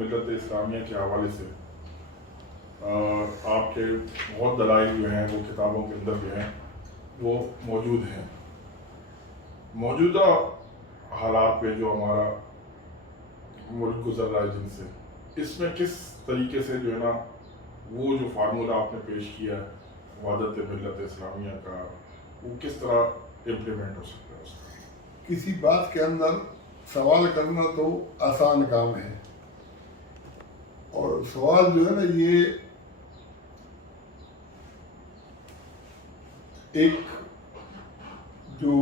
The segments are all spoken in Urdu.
ملت اسلامیہ کے حوالے سے آپ کے بہت دلائل جو ہیں وہ کتابوں کے اندر جو ہیں وہ موجود ہیں. موجودہ حالات پہ جو ہمارا ملک گزر رہا ہے جن سے، اس میں کس طریقے سے جو ہے نا وہ جو فارمولہ آپ نے پیش کیا ہے وحدت ملت اسلامیہ کا، وہ کس طرح امپلیمنٹ ہو سکتا ہے اس کا؟ کسی بات کے اندر سوال کرنا تو آسان کام ہے، اور سوال جو ہے نا یہ ایک جو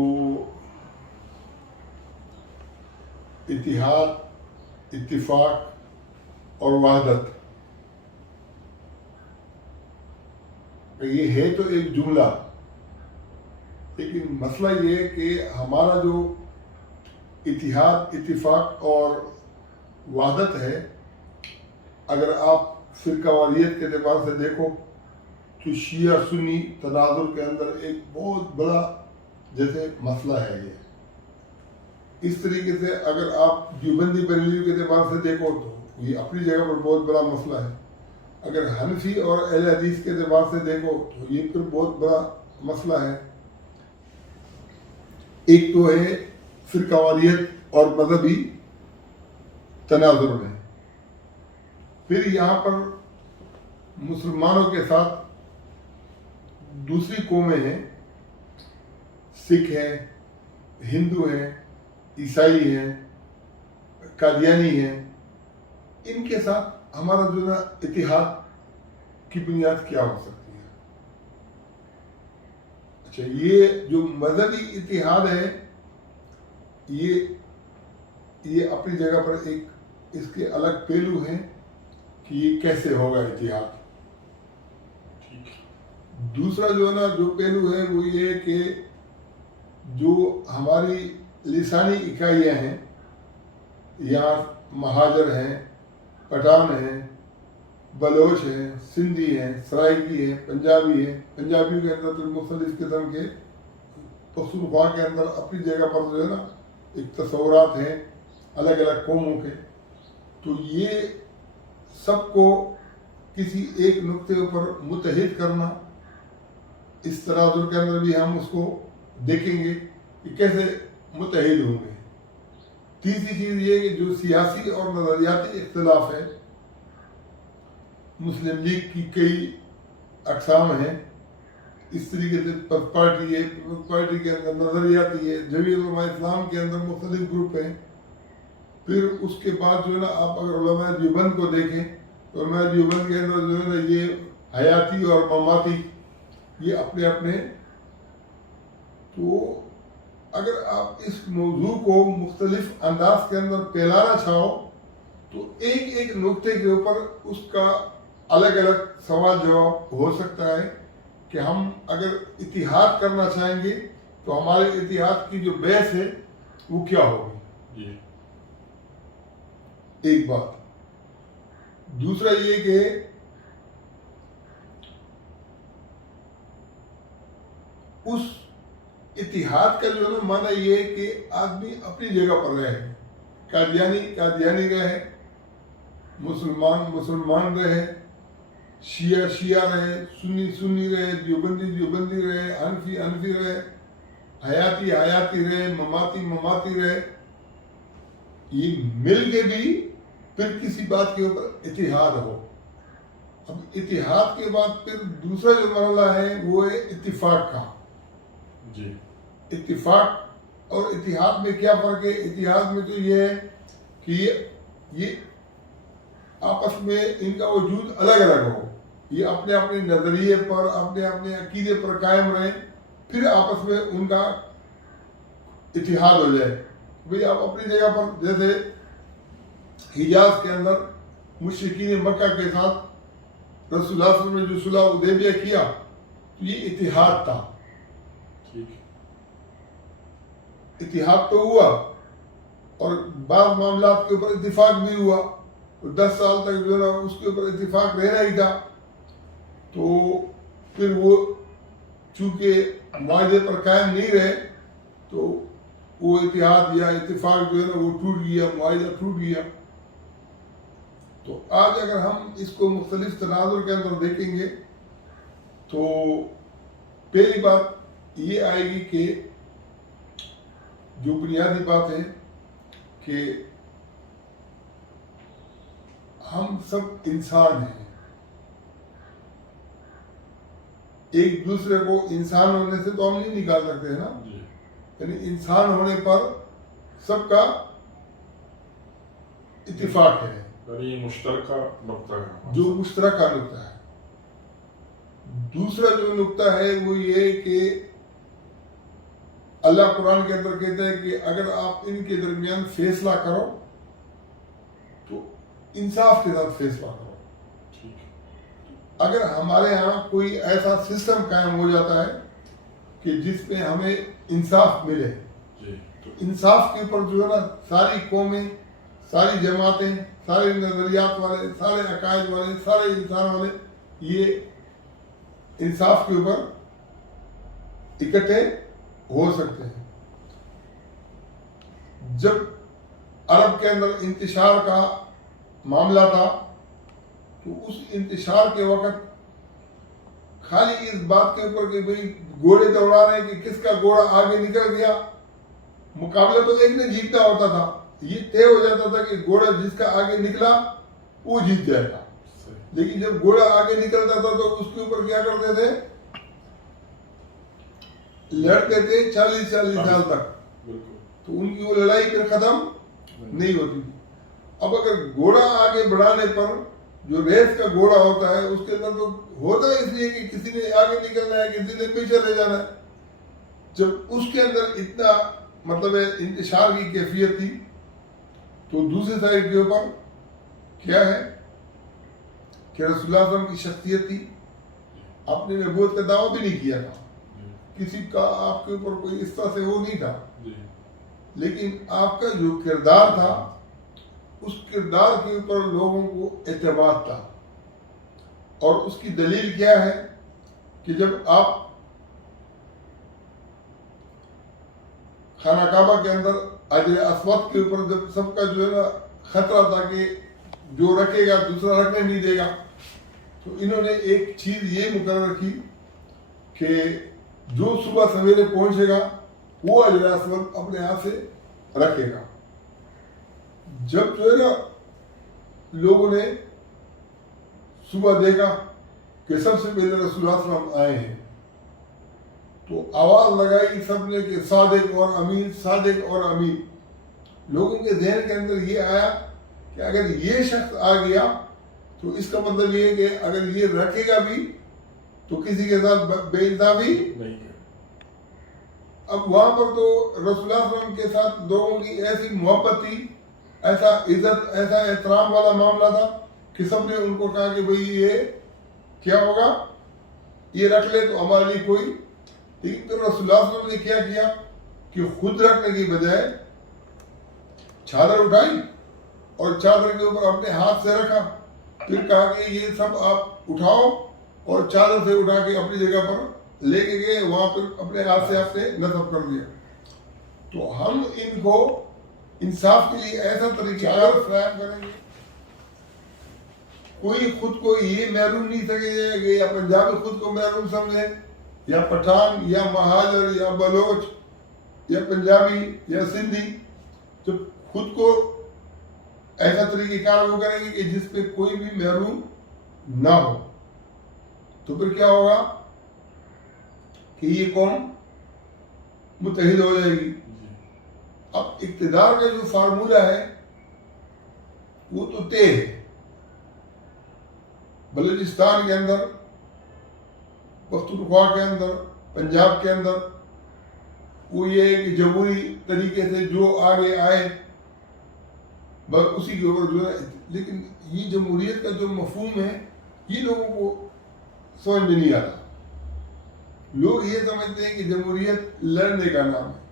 اتحاد، اتفاق اور وحدت، یہ ہے تو ایک جملہ، لیکن مسئلہ یہ ہے کہ ہمارا جو اتحاد، اتفاق اور وحدت ہے، اگر آپ فرقہ واریت کے اعتبار سے دیکھو تو شیعہ سنی تناظر کے اندر ایک بہت بڑا جیسے مسئلہ ہے یہ. اس طریقے سے اگر آپ دیوبندی بریلوی کے اعتبار سے دیکھو تو یہ اپنی جگہ پر بہت بڑا مسئلہ ہے. اگر حنفی اور اہل حدیث کے اعتبار سے دیکھو تو یہ پھر بہت بڑا مسئلہ ہے. ایک تو ہے فرقہ واریت اور مذہبی تناظر میں. پھر یہاں پر مسلمانوں کے ساتھ دوسری قومیں ہیں، سکھ ہیں، ہندو ہیں، عیسائی ہیں، قادیانی ہیں. ان کے ساتھ ہمارا جو نا اتحاد کی بنیاد کیا ہو سکتی ہے؟ اچھا، یہ جو مذہبی اتحاد ہے یہ اپنی جگہ پر ایک اس کے الگ پہلو ہیں کہ یہ کیسے ہوگا اتحاد. دوسرا جو ہے نا جو پہلو ہے وہ یہ ہے کہ جو ہماری لسانی اکائیاں ہیں، یہاں مہاجر ہیں، پٹھان ہیں، بلوچ ہیں، سندھی ہیں، سرائکی ہیں، پنجابی ہیں. پنجابیوں کے اندر تو مختلف قسم کے پختونخوا کے اندر اپنی جگہ پر جو ہے نا ایک تصورات ہیں الگ الگ قوموں کے. تو یہ سب کو کسی ایک نقطے پر متحد کرنا، اس تناظر کے اندر بھی ہم اس کو دیکھیں گے کہ کیسے متحد ہوں گے. تیسری چیز یہ کہ جو سیاسی اور نظریاتی اختلاف ہے، مسلم لیگ کی کئی اقسام ہیں. اس طریقے سے پیپلز پارٹی ہے، پیپلز پارٹی کے اندر نظریاتی ہے، جمعیت علماء اسلام کے اندر مختلف گروپ ہیں. پھر اس کے بعد جو ہے نا آپ اگر علماء دیوبند کو دیکھیں تو علماء دیوبند کے اندر جو ہے نا یہ حیاتی اور مماتی، یہ اپنے اپنے. تو اگر آپ اس موضوع کو مختلف انداز کے اندر پھیلانا چاہو تو ایک ایک نقطے کے اوپر اس کا الگ الگ سوال جواب ہو سکتا ہے کہ ہم اگر اتحاد کرنا چاہیں گے تو ہمارے اتحاد کی جو بیس ہے وہ کیا ہوگی. ایک بات. دوسرا یہ کہ اس اتحاد کا جو ہے نا معنی یہ ہے کہ آدمی اپنی جگہ پر رہے، قادیانی رہے، مسلمان رہے، شیعہ رہے، سنی رہے، دیوبندی رہے، حنفی رہے، حیاتی رہے، مماتی رہے. یہ مل کے بھی پھر کسی بات کے اوپر اتحاد ہو. اب اتحاد کے بعد پھر دوسرا جو مرحلہ ہے وہ ہے اتفاق کا. جی. اتفاق اور اتحاد میں کیا فرق ہے؟ اتحاد میں تو یہ ہے کہ یہ آپس میں ان کا وجود الگ الگ ہو، یہ اپنے اپنے نظریے پر، اپنے اپنے عقیدے پر قائم رہیں، پھر آپس میں ان کا اتحاد ہو جائے. بھئی آپ اپنی جگہ پر جیسے حجاز کے اندر مشرکین مکہ کے ساتھ رسول اللہ صلی اللہ علیہ وسلم نے جو صلح حدیبیہ کیا تو یہ اتحاد تھا. اتحاد تو ہوا اور بعض معاملات کے اوپر اتفاق بھی ہوا، تو 10 سال تک جو ہے نا اس کے اوپر اتفاق رہنا ہی تھا. تو پھر وہ چونکہ معاہدے پر قائم نہیں رہے تو وہ اتحاد یا اتفاق جو ہے نا وہ ٹوٹ گیا، معاہدہ ٹوٹ گیا. تو آج اگر ہم اس کو مختلف تناظر کے اندر دیکھیں گے تو پہلی بات یہ آئے گی کہ جو بنیادی بات ہے کہ ہم سب انسان ہیں. ایک دوسرے کو انسان ہونے سے تو ہم نہیں نکال سکتے ہیں نا. یعنی انسان ہونے پر سب کا اتفاق ہے. یعنی مشترکہ نقطہ ہے جو مشترکہ نقطہ ہے. دوسرا جو نقطہ ہے وہ یہ کہ اللہ قرآن کے اندر کہتا ہے کہ اگر آپ ان کے درمیان فیصلہ کرو تو انصاف کے ساتھ فیصلہ کرو. اگر ہمارے ہاں کوئی ایسا سسٹم قائم ہو جاتا ہے کہ جس میں ہمیں انصاف ملے تو انصاف کے اوپر جو ہے نا ساری قومیں، ساری جماعتیں، سارے نظریات والے، سارے عقائد والے، سارے انسان والے یہ انصاف کے اوپر اکٹھے ہو سکتے ہیں. جب عرب کے اندر انتشار کا معاملہ تھا تو اس انتشار کے وقت خالی اس بات کے اوپر کہ بھئی گھوڑے دوڑا رہے ہیں کہ کس کا گھوڑا آگے نکل گیا، مقابلہ تو ایک نے جیتنا ہوتا تھا. یہ طے ہو جاتا تھا کہ گھوڑا جس کا آگے نکلا وہ جیت جائے گا. لیکن جب گھوڑا آگے نکلتا تھا تو اس کے اوپر کیا کرتے تھے؟ لڑتے تھے 40 سال تک. تو ان کی وہ لڑائی پھر ختم نہیں ہوتی تھی. اب اگر گھوڑا آگے بڑھانے پر جو ریس کا گھوڑا ہوتا ہے اس کے اندر تو ہوتا ہے اس لیے کہ کسی نے آگے نکلنا ہے، کسی نے پیچھے لے جانا ہے. جب اس کے اندر اتنا مطلب انتشار کی کیفیت تھی تو دوسری سائڈ کے اوپر کیا ہے کہ رسول اللہ صلی اللہ علیہ وسلم کی شخصیت تھی. آپ نے نبوت کا دعویٰ بھی نہیں کیا تھا، کسی کا آپ کے اوپر کوئی اس طرح سے وہ نہیں تھا، لیکن آپ کا جو کردار تھا اس کردار کے اوپر لوگوں کو اعتماد تھا. اور اس کی دلیل کیا ہے کہ جب آپ خانہ کعبہ کے اندر حجر اسود کے اوپر جب سب کا جو ہے نا خطرہ تھا کہ جو رکھے گا دوسرا رکھنے نہیں دے گا، تو انہوں نے ایک چیز یہ مقرر کی کہ جو صبح سویرے پہنچے گا وہ حجر اسود اپنے ہاتھ سے رکھے گا. جب جو ہے نا لوگوں نے صبح دیکھا کہ سب سے پہلے رسول اللہ صلی اللہ علیہ وسلم آئے ہیں تو آواز لگائی سب نے کہ صادق اور امین، صادق اور امین. لوگوں کے ذہن کے اندر یہ آیا کہ اگر یہ شخص آ گیا تو اس کا مطلب یہ ہے کہ اگر یہ رکھے گا بھی تو کسی کے ساتھ بے انصافی نہیں. اب وہاں پر تو رسول اللہ صلی اللہ علیہ وسلم کے ساتھ لوگوں کی ایسی محبت تھی، ایسا عزت، ایسا احترام والا معاملہ تھا کہ سب نے ان کو کہا کہ بھئی یہ کیا ہوگا، یہ رکھ لے تو ہمارے لیے کوئی. لیکن پھر رسول اللہ صلی اللہ علیہ وسلم نے کیا کیا کہ خود رکھنے کی بجائے چادر اٹھائی اور چادر کے اوپر اپنے ہاتھ سے رکھا. پھر کہا کہ یہ سب آپ اٹھاؤ، اور چادر سے اٹھا کے اپنی جگہ پر لے کے گئے، وہاں پر اپنے ہاتھ سے آپ نے نصب کر دیا. تو ہم ان کو انصاف کے لیے ایسا طریقہ کار فراہم کریں گے، کوئی خود کو یہ محروم نہیں سکے گا کہ یا پنجابی خود کو محروم سمجھے، یا پٹھان یا مہاجر یا بلوچ یا پنجابی یا سندھی. تو خود کو ایسا طریقہ کار وہ کریں گے کہ جس پہ کوئی بھی محروم نہ ہو. تو پھر کیا ہوگا کہ یہ قوم متحد ہو جائے گی. اب اقتدار کا جو فارمولہ ہے وہ تو طے ہے. بلوچستان کے اندر، پختونخوا کے اندر، پنجاب کے اندر وہ یہ ہے کہ جمہوری طریقے سے جو آگے آئے بس اسی کے اوپر جو ہے. لیکن یہ جمہوریت کا جو مفہوم ہے یہ لوگوں کو سمجھ میں نہیں آتا. لوگ یہ سمجھتے ہیں کہ جمہوریت لڑنے کا نام ہے،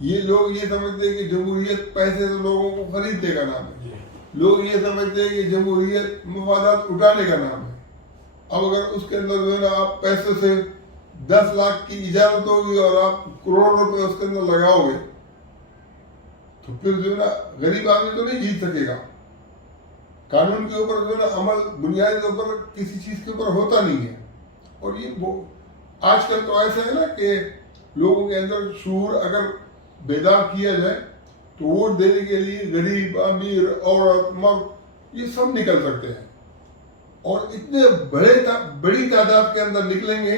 یہ لوگ یہ سمجھتے ہیں کہ جمہوریت پیسے سے لوگوں کو خریدنے کا نام ہے، لوگ یہ سمجھتے ہیں کہ جمہوریت مفادات اٹھانے کا نام ہے. اب اگر اس کے اندر جو ہے نا آپ پیسے سے 10 لاکھ کی اجازت ہوگی اور آپ کروڑ روپے اس کے اندر لگاؤ گے تو پھر جو ہے نا غریب آدمی تو نہیں جیت سکے گا. قانون کے اوپر جو ہے نا عمل بنیادی طور پر کسی چیز کے اوپر ہوتا نہیں ہے. اور یہ آج کل تو ایسا ہے نا کہ لوگوں کے اندر شعور اگر بیدار کیا جائے تو ووٹ دینے کے لیے غریب امیر عورت مرد یہ سب نکل سکتے ہیں. اور اتنے بڑی تعداد کے اندر نکلیں گے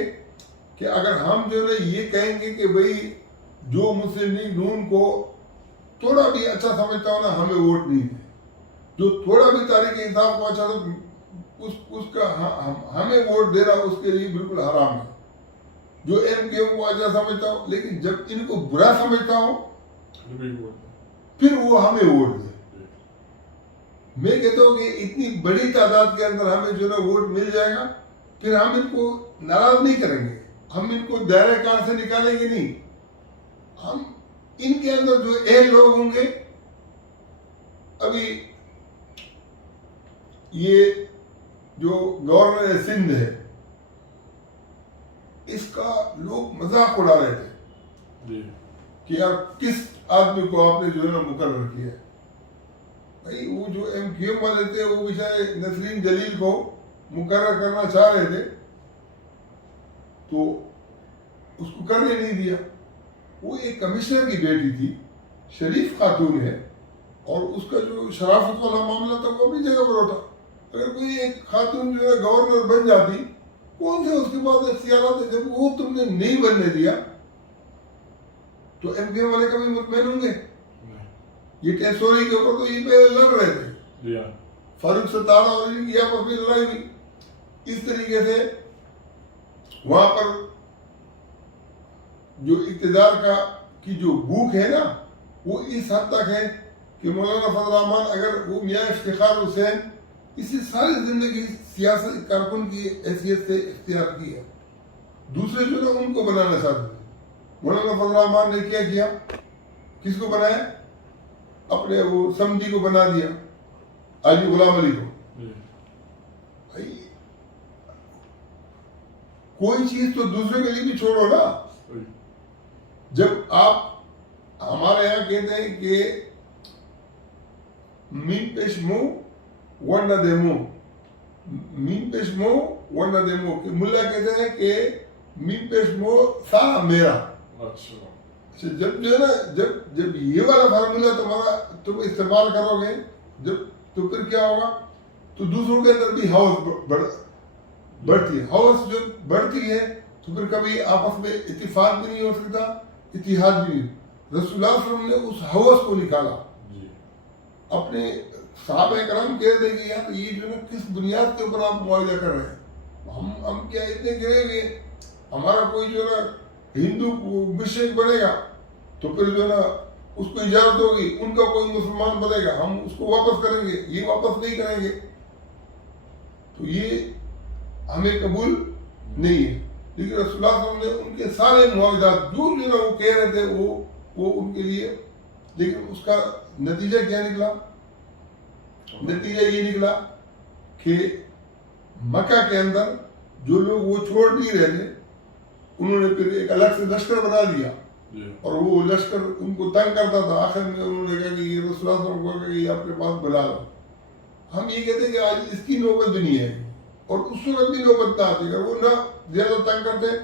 کہ اگر ہم جو ہے یہ کہیں گے کہ بھئی جو مسلم لیگ نون کو تھوڑا بھی اچھا سمجھتا ہو نا ہمیں ووٹ نہیں دے, جو تھوڑا بھی تاریخ انصاف کو اچھا تو اس کا ہمیں ووٹ دینا اس کے لیے بالکل حرام ہے. جو ایم کیو کو اچھا سمجھتا ہو لیکن جب ان کو برا سمجھتا ہو پھر وہ ہمیں ووٹ دے. میں کہتا ہوں کہ اتنی بڑی تعداد کے اندر ہمیں جو ہے ووٹ مل جائے گا پھر ہم ان کو ناراض نہیں کریں گے, ہم ان کو دائرہ کار سے نکالیں گے نہیں. ہم ان کے اندر جو اہل لوگ ہوں گے, ابھی یہ جو گورنر سندھ ہے اس کا لوگ مذاق اڑا رہے تھے کہ یار کس آدمی کو آپ نے جو ہے نا مقرر کیا ہے. بھائی وہ جو ایم کیو ایم والے تھے وہ بیچارے نسرین جلیل کو مقرر کرنا چاہ رہے تھے تو اس کو کرنے نہیں دیا. وہ ایک کمشنر کی بیٹی تھی, شریف خاتون ہے, اور اس کا جو شرافت والا معاملہ تھا وہ اپنی جگہ پر ہوتا. اگر کوئی ایک خاتون جو ہے گورنر بن جاتی, کون سے اس کے پاس اختیارات ہیں؟ جب وہ تم نے نہیں بننے دیا تو ایم کیو والے کبھی مطمئن ہوں گے؟ یہ ٹیسوری کے اوپر تو یہ پہلے لڑ رہے تھے, فاروق ستارہ اور ان کی آپس میں لڑائی ہوئی. اس طریقے سے وہاں پر جو اقتدار کی جو بھوک ہے نا وہ اس حد تک ہے کہ مولانا فضل الرحمان اگر وہ میاں افتخار حسین اسی ساری زندگی سیاسی کارکن کی حیثیت سے اختیار کی ہے, دوسرے جو نا ان کو بنانا چاہتے تھے. مولانا فضل الرحمان نے کیا کیا, کس کو بنایا؟ اپنے وہ سمجھی کو بنا دیا, حاجی غلام علی کو. بھائی کوئی چیز تو دوسرے کے لیے بھی چھوڑو نا. جب آپ ہمارے یہاں کہتے ہیں کہ مین پیش منہ ورنہ دے منہ, مین پیش منہ ورنہ دے منہ, کہ ملا کہتے ہیں کہ مین پیش منہ سارا میرا. اچھا جب جو ہے نا جب یہ والا فارمولا تمہارا تم استعمال کرو گے جب تو پھر کیا ہوگا, تو دوسروں کے اندر بھی ہوس بڑھتی ہے. ہوس جو بڑھتی ہے تو پھر کبھی آپس میں اتفاق بھی نہیں ہو سکتا, اتحاد بھی نہیں. رسول اللہ صلی اللہ علیہ وسلم نے اس ہوس کو نکالا. اپنے صحابہ کرام کہہ دیں گے یار یہ جو ہے کس بنیاد کے اوپر آپ معاہدہ کر رہے ہیں, ہم کیا اتنے گرے ہوئے, ہمارا کوئی جو ہے نا ہندو مشرک بنے گا تو پھر جو ہے نا اس کو اجازت ہوگی, ان کا کوئی مسلمان بنے گا ہم اس کو واپس کریں گے, یہ واپس نہیں کریں گے. تو یہ ہمیں قبول نہیں ہے. لیکن رسول اللہ صلی اللہ علیہ وسلم نے ان کے سارے معاہدات جو ہے نا وہ کہہ رہے تھے وہ ان کے لیے, لیکن اس کا نتیجہ کیا نکلا؟ نتیجہ یہ نکلا کہ مکہ کے اندر جو لوگ وہ چھوڑ نہیں رہے تھے انہوں نے پھر ایک الگ سے لشکر بنا دیا, اور وہ لشکر ان کو تنگ کرتا تھا. آخر میں انہوں نے کہا کہ یہ رسول اللہ صلی اللہ علیہ وسلم کو کہ یہ اپنے پاس بلا لو. ہم یہ کہتے ہیں کہ آج اس کی نوبت بھی نہیں ہے, اور اس صورت بھی نوبت نہ آتی. اگر وہ نہ زیادہ تنگ کرتے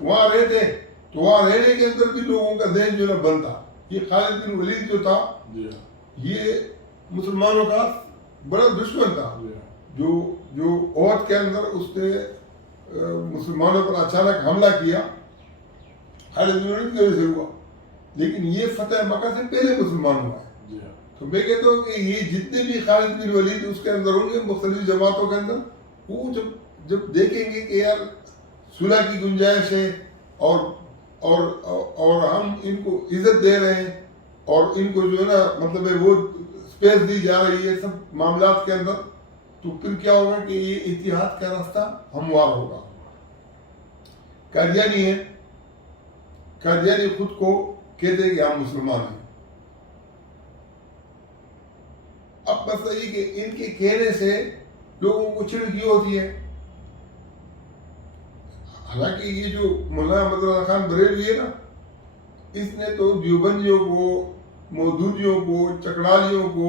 وہاں رہتے تو وہاں رہنے کے اندر بھی لوگوں کا ذہن جو ہے بنتا. یہ خالد بن ولید جو تھا یہ مسلمانوں کا بڑا دشمن تھا, جو عہد کے اندر اس نے مسلمانوں پر اچانک حملہ کیا, خالد بن ولید کی وجہ سے ہوا, لیکن یہ فتح مکہ سے پہلے مسلمان ہوا ہے. تو میں کہتا ہوں کہ یہ جتنے بھی خالد بن ولید اس کے اندر ہوں گے مختلف جماعتوں کے اندر, وہ جب دیکھیں گے کہ یار صلح کی گنجائش ہے اور ہم ان کو عزت دے رہے ہیں اور ان کو جو ہے نا مطلب ہے وہ اسپیس دی جا رہی ہے سب معاملات کے اندر, تو پھر کیا ہوگا کہ یہ اتحاد کا راستہ ہموار ہوگا. قادیانی ہے, قادیانی خود کو کہتے ہیں کہ ہم مسلمان ہیں. اب بس یہ کہ ان کے کہنے سے لوگوں کو چڑ ہوتی ہے. حالانکہ یہ جو مولانا مدرسہ خان بریلوی ہے نا, اس نے تو دیوبندیوں کو, مودودیوں کو, چکڑالیوں کو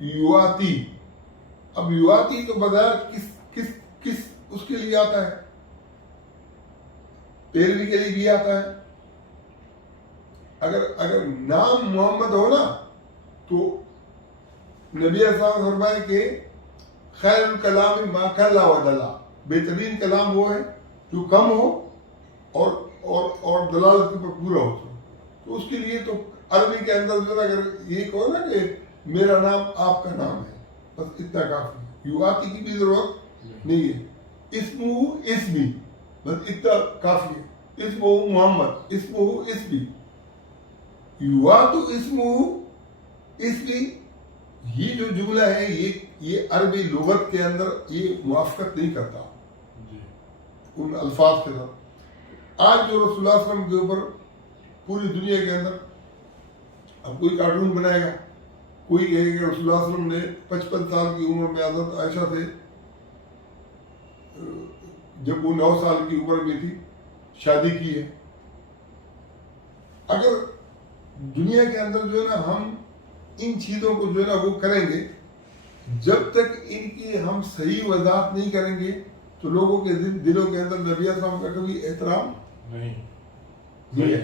یواتی. اب یواتی تو بظاہر کس اس کے لیے آتا ہے؟ پیروی کے لیے بھی آتا ہے. اگر نام محمد ہو نا تو نبی اسلام نے فرمایا کہ خیر الکلام ما کلا و دلا، بہترین کلام وہ ہے جو کم ہو اور دلالت پر پورا ہو. تو اس کے لیے تو عربی کے اندر جو اگر یہ کہو نا کہ میرا نام آپ کا نام ہے، بس اتنا کافی ہے. یواتی کی بھی ضرورت نہیں ہے. اسمی بس اتنا کافی ہے. اسمہ محمد، اسمہ اسمی. یواتو اسمہ اسمی، یہ جو جملہ ہے یہ عربی لغت کے اندر یہ موافقت نہیں کرتا ان الفاظ کے ساتھ. آج جو رسول اللہ صلی اللہ علیہ وسلم کے اوپر پوری دنیا کے اندر اب کوئی کارٹون بنائے گا، کوئی کہے کہ رسول اللہ صلی اللہ علیہ وسلم نے 55 سال کی عمر میں حضرت عائشہ سے جب وہ 9 سال کی عمر میں تھی شادی کی ہے. اگر دنیا کے اندر جو ہے نا ہم ان چیزوں کو جو ہے نا وہ کریں گے، جب تک ان کی ہم صحیح وضاحت نہیں کریں گے تو لوگوں کے دلوں کے اندر نبی اسلام کا کبھی احترام نہیں ہے.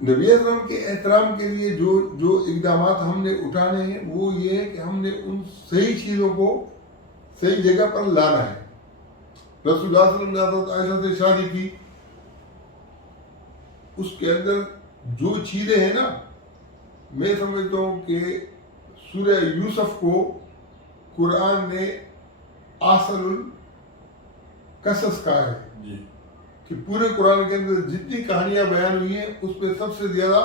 نبی اسلام کے احترام کے لیے جو اقدامات ہم نے اٹھانے ہیں وہ یہ ہے کہ ہم نے ان صحیح چیزوں کو صحیح جگہ پر لانا ہے. رسول اللہ صلی اللہ علیہ وسلم نے حضرت عائشہ سے شادی کی، اس کے اندر جو چیزیں ہیں نا، میں سمجھتا ہوں کہ سورہ یوسف کو قرآن نے احسن القصص کہا ہے کہ پورے قرآن کے اندر جتنی کہانیاں بیان ہوئی ہیں اس میں سب سے زیادہ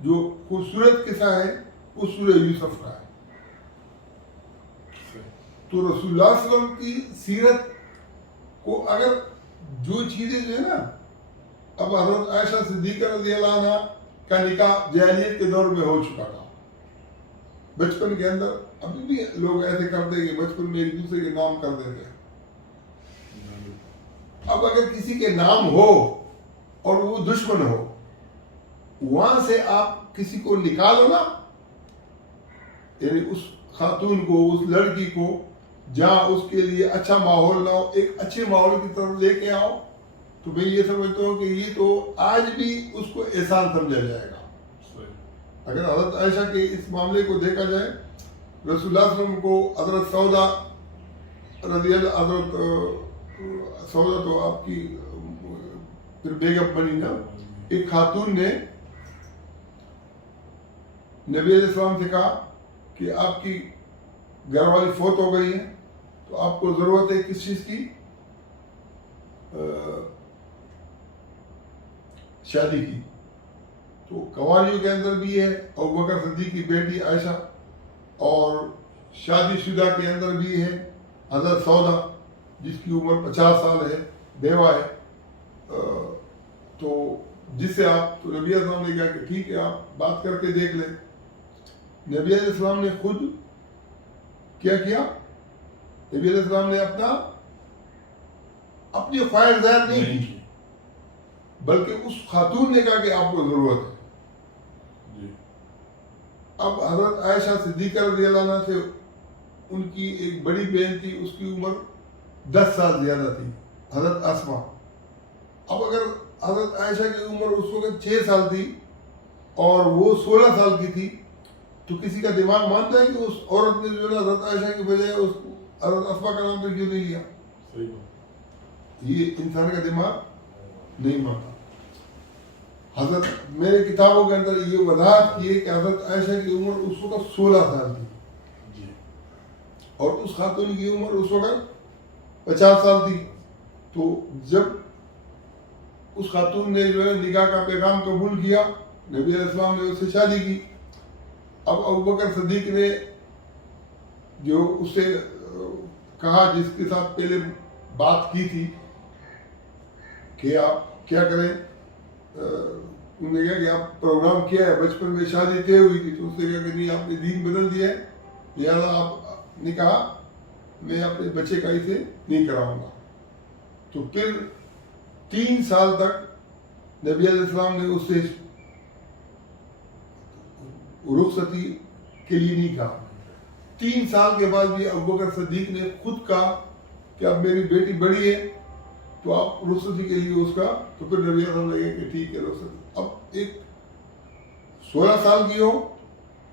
جو خوبصورت قصہ ہے وہ سورہ یوسف کا ہے. تو رسول اللہ صلی اللہ علیہ وسلم کی سیرت کو اگر جو چیزیں جو ہے نا، اب حضرت عائشہ صدیقہ رضی اللہ عنہ کا نکاح جاہلیت کے دور میں ہو چکا تھا. بچپن کے اندر ابھی بھی لوگ ایسے کرتے ہیں کہ بچپن میں ایک دوسرے کے نام کر دیتے ہیں. اب اگر کسی کے نام ہو اور وہ دشمن ہو، وہاں سے آپ کسی کو نکالو نا، یعنی اس خاتون کو، اس لڑکی کو جہاں اس کے لیے اچھا ماحول نہ ہو، ایک اچھے ماحول کی طرف لے کے آؤ، تو میں یہ سمجھتا ہوں کہ یہ تو آج بھی اس کو احسان سمجھا جائے گا. اگر حضرت عائشہ کے اس معاملے کو دیکھا جائے، رسول اللہ صلی اللہ علیہ وسلم کو حضرت سودا رضی اللہ، حضرت سودا تو آپ کی پھر بیگم بنی نا، ایک خاتون نے نبی علیہ السلام سے کہا کہ آپ کی گھر والی فوت ہو گئی ہے تو آپ کو ضرورت ہے کس چیز کی؟ شادی کی. تو قوالیوں کے اندر بھی ہے ابوبکر صدیق کی بیٹی عائشہ، اور شادی شدہ کے اندر بھی ہے حضرت سودا جس کی عمر 50 سال ہے، بیوہ ہے. تو جس سے آپ، تو نبی علیہ السلام نے کہا کہ ٹھیک ہے آپ بات کر کے دیکھ لیں. نبی علیہ السلام نے خود کیا کیا؟ نبی علیہ السلام نے اپنی خواہش ظاہر نہیں کی، بلکہ اس خاتون نے کہا کہ آپ کو ضرورت ہے. اب حضرت عائشہ صدیقہ رضی اللہ عنہ سے ان کی ایک بڑی بہن تھی، اس کی عمر 10 سال زیادہ تھی، حضرت اسما. اب اگر حضرت عائشہ کی عمر اس وقت 6 سال تھی اور وہ 16 سال کی تھی، تو کسی کا دماغ مانتا ہے کہ اس عورت نے جو ہے حضرت عائشہ کی بجائے اس حضرت اسما کا نام تو کیوں نہیں لیا؟ یہ انسان کا دماغ نہیں مانتا. حضرت میرے کتابوں کے اندر یہ وضاحت کی ہے کہ حضرت عائشہ کی عمر اس وقت 16 سال تھی اور اس خاتون کی عمر اس وقت 50 سال تھی. تو جب اس خاتون نے جو ہے نکاح کا پیغام قبول کیا، نبی علیہ السلام نے اس سے شادی کی. اب ابوبکر صدیق نے جو اس سے کہا، جس کے ساتھ پہلے بات کی تھی کہ آپ کیا کریں، انہوں نے کہا کہ آپ پروگرام کیا ہے، بچپن میں شادی طے ہوئی تھی، تو اس نے کہا کہ نہیں آپ نے دین بدل دیا ہے، لہٰذا آپ نے کہا میں اپنے بچے کا اسے نہیں کراؤں گا. تو پھر 3 سال تک نبی علیہ السلام نے اس سے رخصتی کے لیے نہیں کہا. 3 سال کے بعد بھی ابوبکر صدیق نے خود کہا کہ اب میری بیٹی بڑی ہے تو آپ رخصتی کے لیے اس کا, تو پھر نبی اکرم لگے کہ ٹھیک ہے رخصتی. اب ایک 16 سال کی ہو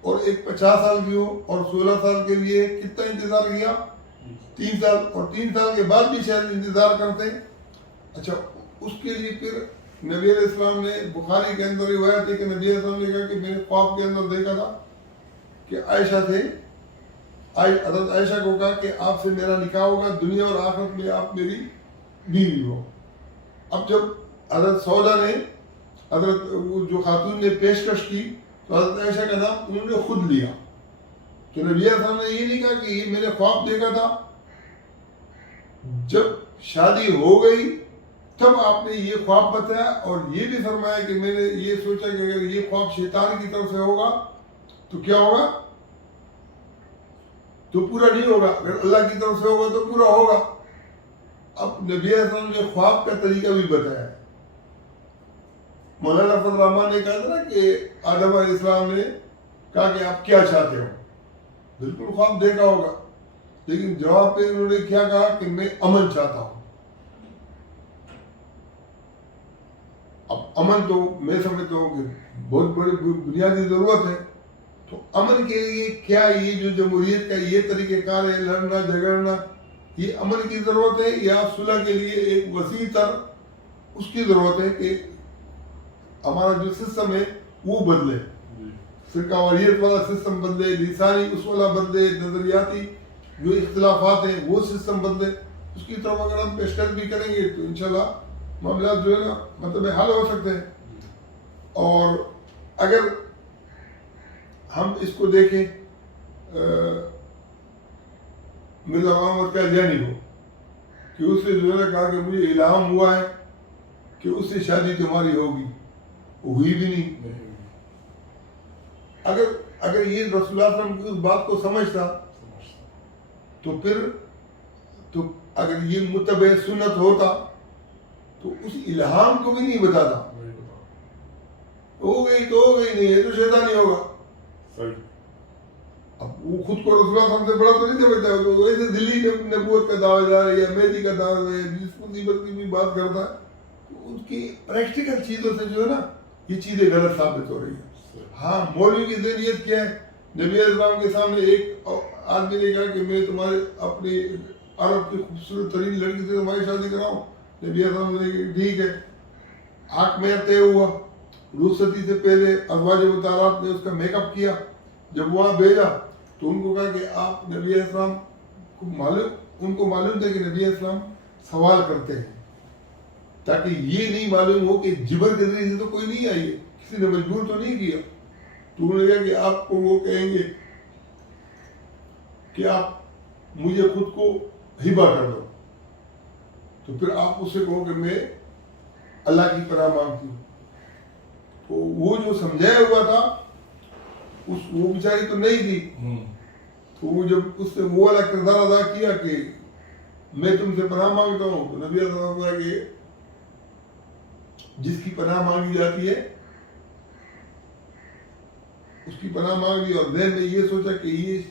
اور ایک 50 سال کی ہو, اور 16 سال کے لیے کتنا انتظار کیا, 3 سال, اور 3 سال کے بعد بھی شاید انتظار کرتے. اچھا, اس کے لیے پھر نبی علیہ السلام نے, بخاری کے اندر روایت ہے کہ نبی علیہ السلام نے کہا کہ میں نے خواب کے اندر دیکھا تھا کہ عائشہ سے, حضرت عائشہ کو کہا کہ آپ سے میرا نکاح ہوگا, دنیا اور آخرت میں آپ میری بیوی ہو. اب جب حضرت سودا نے, حضرت جو خاتون نے پیشکش کی, تو حضرت عائشہ کا نام انہوں نے خود لیا. تو نبی علیہ السلام نے یہ نہیں کہا کہ یہ میں نے خواب دیکھا تھا. جب شادی ہو گئی تب آپ نے یہ خواب بتایا, اور یہ بھی فرمایا کہ میں نے یہ سوچا کہ اگر یہ خواب شیطان کی طرف سے ہوگا تو کیا ہوگا, تو پورا نہیں ہوگا, اگر اللہ کی طرف سے ہوگا تو پورا ہوگا. اب نبی علیہ السلام نے خواب کا طریقہ بھی بتایا. مولانا فضل الرحمان نے کہا تھا نا کہ آدم علیہ السلام نے کہا کہ آپ کیا چاہتے ہو, بالکل خواب دیکھا ہوگا, لیکن جواب پہ انہوں نے کیا کہا کہ میں امن چاہتا ہوں. اب امن تو میں سمجھتا ہوں کہ بہت بڑی بنیادی ضرورت ہے. تو امن کے لیے کیا یہ جو جمہوریت کا یہ طریقہ کار ہے, لڑنا جھگڑنا, یہ امن کی ضرورت ہے, یا صلح کے لیے ایک وسیع تر اس کی ضرورت ہے کہ ہمارا جو سسٹم ہے وہ بدلے, فرقہ واریت والا سسٹم بدلے, لسانی اس والا بدلے, نظریاتی جو اختلافات ہیں وہ سسٹم بدلے. اس کی طرف اگر ہم پیشکش بھی کریں گے تو انشاءاللہ معاملات جو ہے نا مطلب حل ہو سکتے ہیں. اور اگر ہم اس کو دیکھیں مرزا محمد قادیانی کو, کہ اس نے جو ہے کہا کہ مجھے الہام ہوا ہے کہ اس سے شادی تمہاری ہوگی, ہوئی بھی نہیں. اگر یہ رسول اللہ صلی اللہ علیہ وسلم کی اس بات کو سمجھتا تو پھر تو اگر یہ متبع سنت ہوتا تو اس الہام کو بھی نہیں بتاتا. ہو گئی تو ہو گئی, نہیں ہے تو شیطانی ہوگا. اب وہ خود کو رسول اللہ صلی اللہ علیہ وسلم سے بڑا تو نہیں سمجھتا, تو ایسے دلی نبوت کا دعویٰ دار ہے یا مہدی کا دعویٰ ہے, جس مصیبت کی بھی بات کرتا ہے, تو ان کی پریکٹیکل چیزوں سے جو ہے نا یہ چیزیں غلط ثابت ہو رہی ہیں. ہاں, مولوی کی ذہنیت کیا ہے, نبی علیہ السلام کے سامنے ایک آدمی نے کہا کہ میں تمہارے اپنی عرب کی خوبصورت ترین لڑکی سے تمہاری شادی کراؤں. نبی علیہ السلام نے کہا ٹھیک ہے. حق میں طے ہوا, رخصتی سے پہلے ازواج مطہرات نے اس کا میک اپ کیا. جب وہاں بھیجا تو ان کو کہا کہ آپ نبی علیہ السلام کو ان کو معلوم تھا کہ نبی علیہ السلام سوال کرتے ہیں, تاکہ یہ نہیں معلوم ہو کہ جبر کے ذریعے سے تو کوئی نہیں آئی ہے, کسی نے مجبور تو نہیں کیا. تو انہوں نے کہا کہ آپ کو وہ کہیں گے کہ آپ مجھے خود کو ہبہ کر دو, تو پھر آپ اس سے کہو کہ میں اللہ کی پناہ مانگتی ہوں. تو وہ جو سمجھایا ہوا تھا وہ بیچاری تو نہیں تھی, تو وہ جب اس نے وہ والا کردار ادا کیا کہ میں تم سے پناہ مانگتا ہوں, تو نبی علیہ السلام نے کہ جس کی پناہ مانگی جاتی ہے اس کی پناہ مانگی, اور ذہن میں یہ سوچا کہ یہ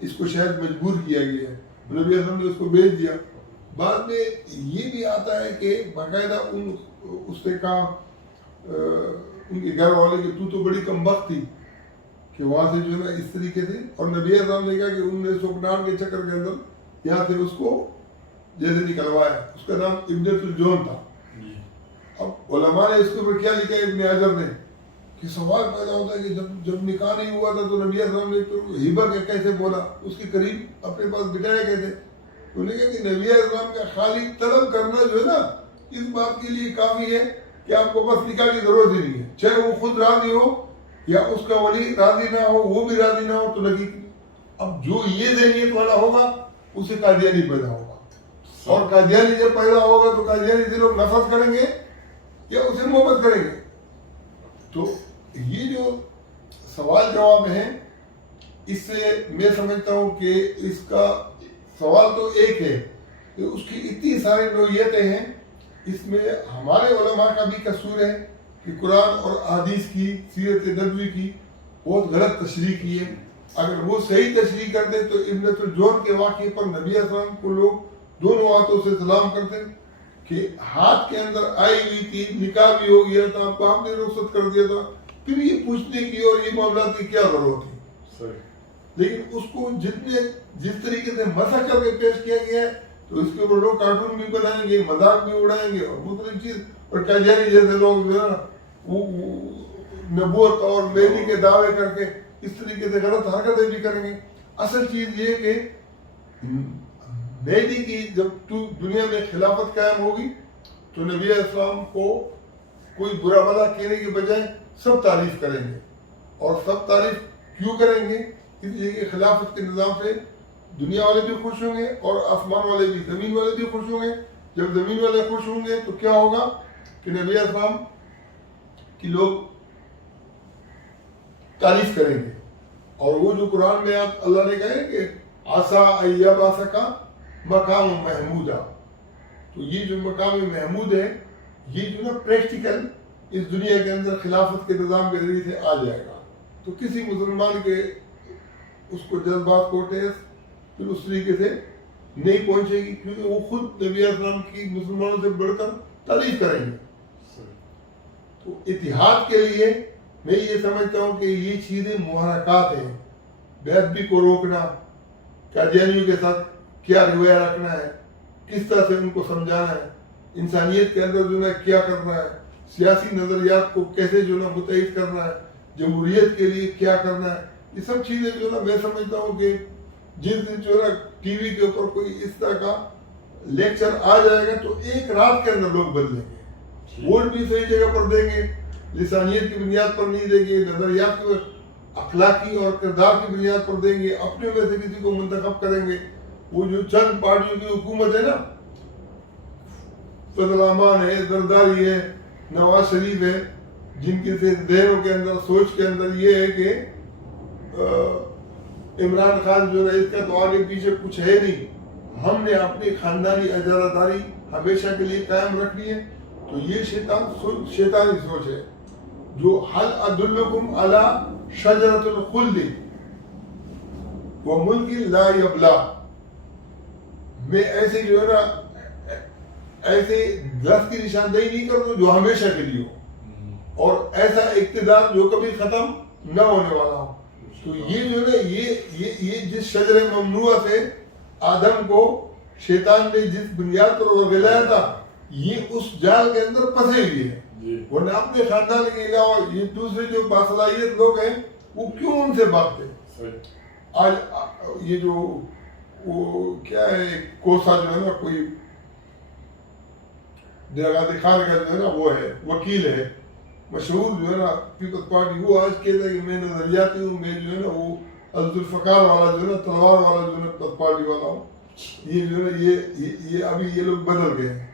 اس کو شاید مجبور کیا گیا ہے, نبی علیہ السلام نے اس کو بھیج دیا. بعد میں یہ بھی آتا ہے کہ باقاعدہ اس نے کہا ان کے گھر والے کہ تو بڑی کم بخت تھی کہ وہاں سے جو ہے نا اس طریقے سے, اور نبی علیہ السلام نے کہا کہ انہوں نے سوکنان کے چکر کے اندر یہاں سے اس کو جیسے نکلوایا. اس کا نام ابنۃ الجون تھا. اب علماء نے اس کے اوپر کیا لکھا ہے, ابن حجر نے, کہ سوال پیدا ہوتا ہے کہ جب نکاح نہیں ہوا تھا تو نبی علیہ السلام نے تو ہبہ کے کیسے بولا, اس کے قریب اپنے پاس بٹھایا کیسے. تو نے کہا کہ نبی علیہ السلام کا خالی طلب کرنا جو ہے نا اس بات کے لیے کافی ہے کہ آپ کو بس نکاح کی ضرورت ہی نہیں ہے, چاہے وہ خود راضی ہو یا اس کا ولی راضی نہ ہو, وہ بھی راضی نہ ہو تو لگی. اب جو یہ ذہنیت والا ہوگا اسے قادیانی پیدا ہوگا, اور قادیانی جب پیدا ہوگا تو قادیانی سے لوگ نفرت کریں گے یا اسے محبت کریں گے. تو یہ جو سوال جواب ہیں, اس سے میں سمجھتا ہوں کہ اس کا سوال تو ایک ہے کہ اس کی اتنی ساری نوعیتیں ہیں. اس میں ہمارے علماء کا بھی قصور ہے کہ قرآن اور احادیث کی, سیرت نبوی کی بہت غلط تشریح کی ہے. اگر وہ صحیح تشریح کر دیں تو ابنۃ الجون کے واقعے پر نبی اسلام کو لوگ دونوں ہاتھوں سے سلام کرتے کہ ہاتھ کے اندر آئی ہوئی تھی، نکاح بھی ہو گیا تھا، باپ نے رخصت کر دیا تھا، پھر یہ پوچھنے کی اور یہ معاملات کی کیا ضرورت تھی؟ لیکن اس کو جس طریقے سے مسح کر کے پیش کیا گیا ہے تو اس کے اوپر لوگ کارٹون بھی بنائیں گے، مذاق بھی اڑائیں گے اور مختلف چیز، اور قادیانی جیسے لوگ جو ہے نا وہ نبوت اور مہدی کے دعوے کر کے اس طریقے سے غلط حرکتیں بھی کریں گے۔ اصل چیز یہ کہ مہدی کی جب دنیا میں خلافت قائم ہوگی تو نبی اسلام کو کوئی برا بھلا کہنے کے بجائے سب تعریف کریں گے، اور سب تعریف کیوں کریں گے؟ اس لیے کہ خلافت کے نظام سے دنیا والے بھی خوش ہوں گے اور آسمان والے بھی، زمین والے بھی خوش ہوں گے۔ جب زمین والے خوش ہوں گے تو کیا ہوگا کہ نبی اسلام کی لوگ تعریف کریں گے، اور وہ جو قرآن میں اللہ نے کہا ہے کہ آسا ایباسا کا مقام محمودہ، تو یہ جو مقام محمود ہے یہ جو نا پریکٹیکل اس دنیا کے اندر خلافت کے نظام کے ذریعے سے آ جائے گا، تو کسی مسلمان کے اس کو جذبات کو ٹیس پھر اس طریقے سے نہیں پہنچے گی، کیونکہ وہ خود نبی اسلام کی مسلمانوں سے بڑھ کر تعریف کریں گے۔ تو اتحاد کے لیے میں یہ سمجھتا ہوں کہ یہ چیزیں محرکات ہیں، بیعت کو روکنا، قادیانیوں کے ساتھ کیا رویہ رکھنا ہے، کس طرح سے ان کو سمجھانا ہے، انسانیت کے اندر جو ہے کیا کرنا ہے، سیاسی نظریات کو کیسے جو ہے متحد کرنا ہے، جمہوریت کے لیے کیا کرنا ہے، یہ سب چیزیں جو ہے میں سمجھتا ہوں کہ جس دن جو ہے ٹی وی کے اوپر کوئی اس طرح کا لیکچر آ جائے گا تو ایک رات کے اندر لوگ بدلیں گے، ووٹ بھی صحیح جگہ پر دیں گے، لسانیت کی بنیاد پر نہیں دیں گے، نظریات کی اخلاقی اور کردار کی بنیاد پر دیں گے، اپنے میں سے کسی کو منتخب کریں گے۔ وہ جو چند پارٹیوں کی حکومت ہے نا، فضل الرحمان ہے، زرداری ہے، نواز شریف ہے، جن کے ذہنوں کے اندر، سوچ کے اندر یہ ہے کہ عمران خان جو ہے اس کا تو آگے پیچھے کچھ ہے نہیں، ہم نے اپنی خاندانی اجارہ داری ہمیشہ کے لیے قائم رکھنی ہے، تو یہ شیطانی سوچ ہے جو حل ادلکم علی شجرۃ الخلد وملک لا یبلا، میں ایسے جو ہے نا ایسے درخت کی نشاندہی نہیں کرتا جو ہمیشہ کے لیے ہو، اور ایسا اقتدار جو کبھی ختم نہ ہونے والا ہو۔ تو یہ جو ہے یہ جس شجر ممنوع سے آدم کو شیطان نے جس بنیاد پر گلایا تھا، یہ اس جال کے اندر پھنسے ہوئے ہیں، ورنہ اپنے خاندان کے علاوہ یہ دوسرے جو باصلاحیت لوگ ہیں وہ کیوں ان سے بھاگتے؟ آج یہ جو وہ کیا ہے کوسا جو ہے نا، کوئی درغاتی خان کا جو ہے نا وہ ہے وکیل ہے مشہور جو ہے نا پیپلز پارٹی، وہ آج کہتا ہے کہ میں نظریاتی ہوں، میں جو ہے نا وہ ذوالفقار والا جو ہے نا تلوار والا جو ہے نا پیپلز پارٹی والا ہوں۔ یہ جو ہے نا یہ ابھی یہ لوگ بدل گئے ہیں،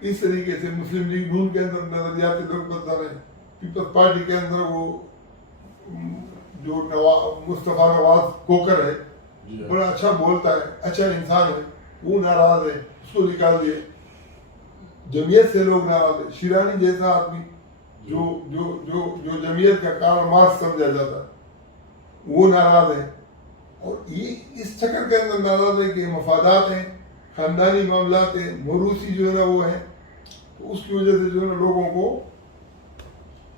اس طریقے سے مسلم لیگ نون کے اندر نظریاتی لوگ بدل رہے ہیں، پیپلز پارٹی کے اندر وہ جو مصطفیٰ نواز کوکر ہے، بڑا اچھا بولتا ہے، اچھا انسان ہے، وہ ناراض ہے، اس کو نکال دیے۔ جمعیت سے لوگ ناراض ہے، شیرانی جیسا آدمی جو جمعیت کا کارل مارکس سمجھا جاتا ہے وہ ناراض ہے، اور یہ اس چکر کے اندر ناراض ہے کہ مفادات ہیں، خاندانی معاملات ہیں، موروثی جو ہے نا وہ ہے، تو اس کی وجہ سے جو ہے نا لوگوں کو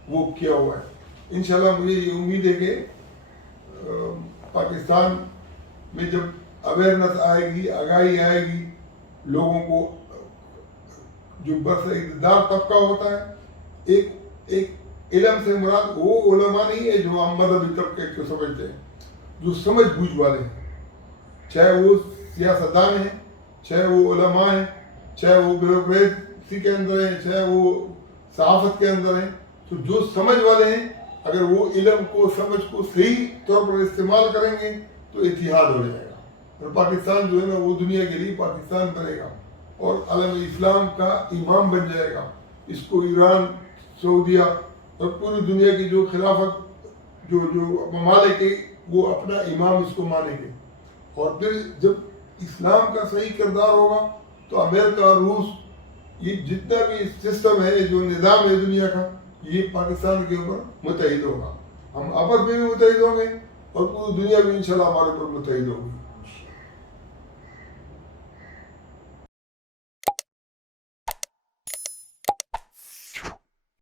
وہ کیا ہوا ہے۔ انشاءاللہ مجھے یہ امید ہے کہ پاکستان میں جب اویئرنس آئے گی، آگاہی آئے گی، لوگوں کو جو برس اقتدار طبقہ ہوتا ہے، ایک علم سے مراد وہ علماء نہیں ہے جو عام مذہبی طبقے کو سمجھتے ہیں، جو سمجھ بوجھ والے ہیں، چاہے وہ سیاستدان ہیں، چاہے وہ علماء ہیں، چاہے وہ بیوروکریسی کے اندر ہیں، چاہے وہ صحافت کے اندر ہیں، تو جو سمجھ والے ہیں اگر وہ علم کو، سمجھ کو صحیح طور پر استعمال کریں گے تو اتحاد ہو جائے گا، اور پاکستان جو ہے نا وہ دنیا کے لیے پاکستان بنے گا اور عالم اسلام کا امام بن جائے گا۔ اس کو ایران، سعودیہ اور پوری دنیا کی جو خلافت جو ممالک ہے وہ اپنا امام اس کو مانیں گے، اور پھر جب اسلام کا صحیح کردار ہوگا تو امریکہ، روس، یہ جتنا بھی سسٹم ہے، جو نظام ہے دنیا کا، یہ پاکستان کے اوپر متحد ہوگا، ہم آپس میں بھی متحد ہوں گے اور پوری دنیا بھی انشاءاللہ ہمارے پر متحد ہوگی.